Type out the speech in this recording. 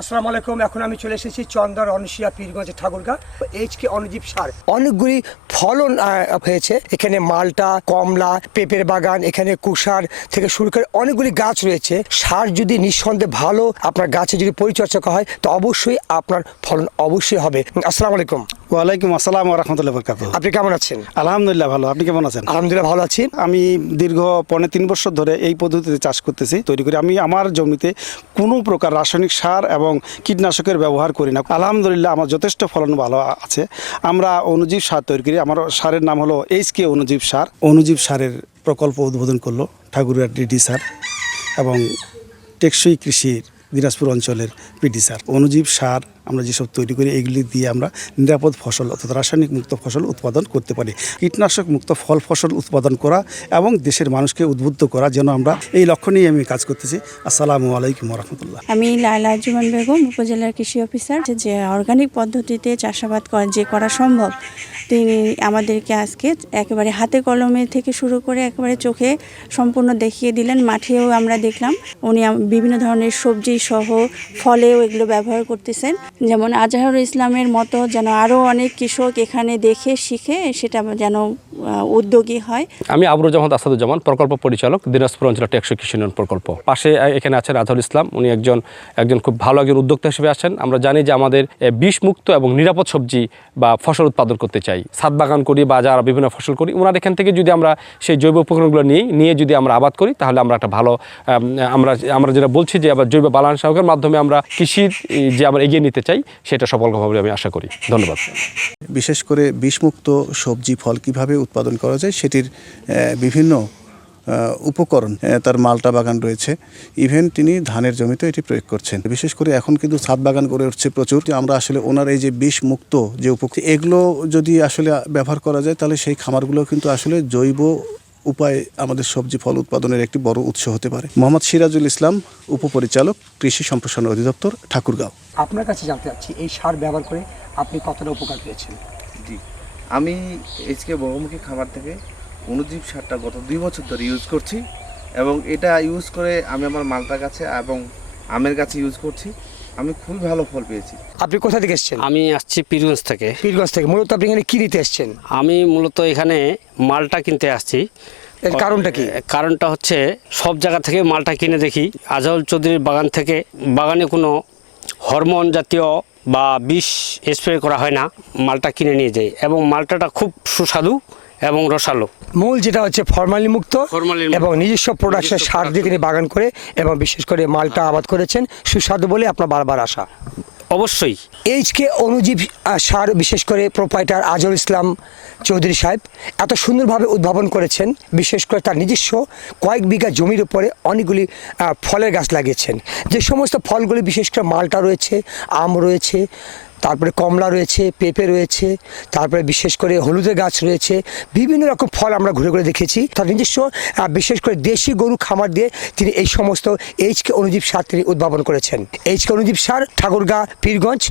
আসসালামু আলাইকুম। এখন আমি চলে এসেছি চন্দ্র রনশিয়া পীরগঞ্জ ঠাকুরগাঁ। এইচকে অনুজীব সার অনেকগুলি ফলন হয়েছে। এখানে মালটা, কমলা, পেঁপের বাগান, এখানে কুষার থেকে শুরু করে অনেকগুলি গাছ রয়েছে। সার যদি নিঃসন্দেহে ভালো আপনার গাছে যদি পরিচর্যা করা হয় তো অবশ্যই আপনার ফলন অবশ্যই হবে। আসসালামু আলাইকুম। ওয়ালাইকুম আসসালাম ওয়া রাহমাতুল্লাহি ওয়া বারাকাতুহু। আপনি কেমন আছেন? আলহামদুলিল্লাহ ভালো। আপনি কেমন আছেন? আলহামদুলিল্লাহ ভালো আছি। আমি দীর্ঘ 3.5 বছর ধরে এই পদ্ধতিতে চাষ করতেছি তৈরি করি। আমি আমার জমিতে কোনো প্রকার রাসায়নিক সার এবং কীটনাশকের ব্যবহার করি না। আলহামদুলিল্লাহ আমার যথেষ্ট ফলন ভালো আছে। আমরা অনুজীব সার তৈরি করি। আমার সারের নাম হলো এইচকে অনুজীব সার। অনুজীব সারের প্রকল্প উদ্বোধন করলো ঠাকুরগাঁ ডিডি স্যার এবং টেকসই কৃষির দিনাজপুর অঞ্চলের পিডি স্যার। অনুজীব সার আমরা যেসব তৈরি করি এগুলি দিয়ে আমরা নিরাপদ ফসল অর্থাৎ রাসায়নিক মুক্ত ফসল উৎপাদন করতে পারি। কীটনাশক মুক্ত ফসল উৎপাদন করা এবং দেশের মানুষকে উদ্বুদ্ধ করা, যেন আমরা এই লক্ষ্য নিয়ে আমি কাজ করতেছি। আসসালামু আলাইকুম ওয়া রাহমাতুল্লাহ। আমি লায়লা জুমান বেগম, উপজেলার কৃষি অফিসার। যে অর্গানিক পদ্ধতিতে চাষাবাদ করা সম্ভব, তিনি আমাদেরকে আজকে একেবারে হাতে কলমে থেকে শুরু করে একেবারে চোখে সম্পূর্ণ দেখিয়ে দিলেন। মাঠেও আমরা দেখলাম উনি বিভিন্ন ধরনের সবজি সহ ফলেও এগুলো ব্যবহার করতেছেন। যেমন আজহারুল ইসলামের মতো যেন আরও অনেক কৃষক এখানে দেখে শিখে সেটা যেন উদ্যোগী হয়। আমি আবরুজ্জামান আসাদুজ্জামান, প্রকল্প পরিচালক, দিনাজপুর অঞ্চল টেকসই কৃষি উন্নয়ন প্রকল্প। পাশে এখানে আছেন আজহারুল ইসলাম। উনি একজন খুব ভালো একজন উদ্যোক্তা হিসেবে আছেন। আমরা জানি যে আমাদের বিষমুক্ত এবং নিরাপদ সবজি বা ফসল উৎপাদন করতে চাই, ছাদ বাগান করি বা যারা বিভিন্ন ফসল করি, ওনার এখান থেকে যদি আমরা সেই জৈব উপকরণগুলো নিয়ে যদি আমরা আবাদ করি তাহলে আমরা একটা ভালো আমরা যেটা বলছি যে আবার জৈব বালান সাহকের মাধ্যমে আমরা কৃষির যে আমরা এগিয়ে নিতে চাই সেটা সফল হবে আমি আশা করি। ধন্যবাদ। বিশেষ করে বিষমুক্ত সবজি ফল কিভাবে উৎপাদন করা যায় সেটির বিভিন্ন উপকরণ তার মালটা বাগান রয়েছে। ইভেন তিনি ধানের জমিতে এটি প্রয়োগ করছেন। বিশেষ করে এখন কিন্তু ছাদ বাগান করে উঠছে প্রচুর। আমরা আসলে ওনার এই যে বিষমুক্ত যে উপকরণ, এগুলো যদি আসলে ব্যবহার করা যায় তাহলে সেই খামারগুলো কিন্তু আসলে জৈব উপায়ে আমাদের সবজি ফল উৎপাদনের একটি বড় উৎস হতে পারে। মোহাম্মদ সিরাজুল ইসলাম, উপপরিচালক, কৃষি সম্প্রসারণ অধিদপ্তর, ঠাকুরগাঁও। আপনার কাছে জানতে চাচ্ছি এই সার ব্যবহার করে আপনি কতটা উপকার পেয়েছেন? জি, আমি এইচকে বহুমুখী খামার থেকে অনুজীব সারটা গত 2 বছর ধরে ইউজ করছি এবং এটা ইউজ করে আমি আমার মালটা গাছে এবং আমের গাছে ইউজ করছি। আমি খুবই ভালো ফল পেয়েছি। আপনি কোথা থেকে এসেছেন? আমি আসছি পীরগঞ্জ থেকে। পীরগঞ্জ থেকে। মূলত আপনি এখানে কি নিতে এসেছেন? আমি মূলত এখানে মালটা কিনতে আসছি। এর কারণটা কি? কারণটা হচ্ছে সব জায়গা থেকে মালটা কিনে দেখি আজহারুল চৌধুরীর বাগান থেকে বাগানে কোনো হরমোন জাতীয় বা বিষ স্প্রে করা হয় না। মালটা কিনে নিয়ে যাই এবং মালটাটা খুব সুস্বাদু এবং রসালো। মূল যেটা হচ্ছে ফরমালিন মুক্ত এবং নিজস্ব প্রোডাকশন সার দিয়ে তিনি বাগান করে এবং বিশেষ করে মালটা আবাদ করেছেন। সুস্বাদু বলে আপনার বারবার আসা। অবশ্যই এইচকে অনুজীব সার বিশেষ করে প্রোপাইটার আজহারুল ইসলাম চৌধুরী সাহেব এত সুন্দরভাবে উদ্ভাবন করেছেন। বিশেষ করে তার নিজস্ব কয়েক বিঘা জমির উপরে অনেকগুলি ফলের গাছ লাগিয়েছেন। যে সমস্ত ফলগুলি বিশেষ করে মালটা রয়েছে, আম রয়েছে, তারপরে কমলা রয়েছে, পেঁপে রয়েছে, তারপরে বিশেষ করে হলুদের গাছ রয়েছে, বিভিন্ন রকম ফল আমরা ঘুরে ঘুরে দেখেছি। তার নিজস্ব বিশেষ করে দেশি গরু খামার দিয়ে তিনি এই সমস্ত এইচকে অনুজীব সার তিনি উদ্ভাবন করেছেন। এইচকে অনুজীব সার, ঠাকুরগাঁ, পীরগঞ্জ।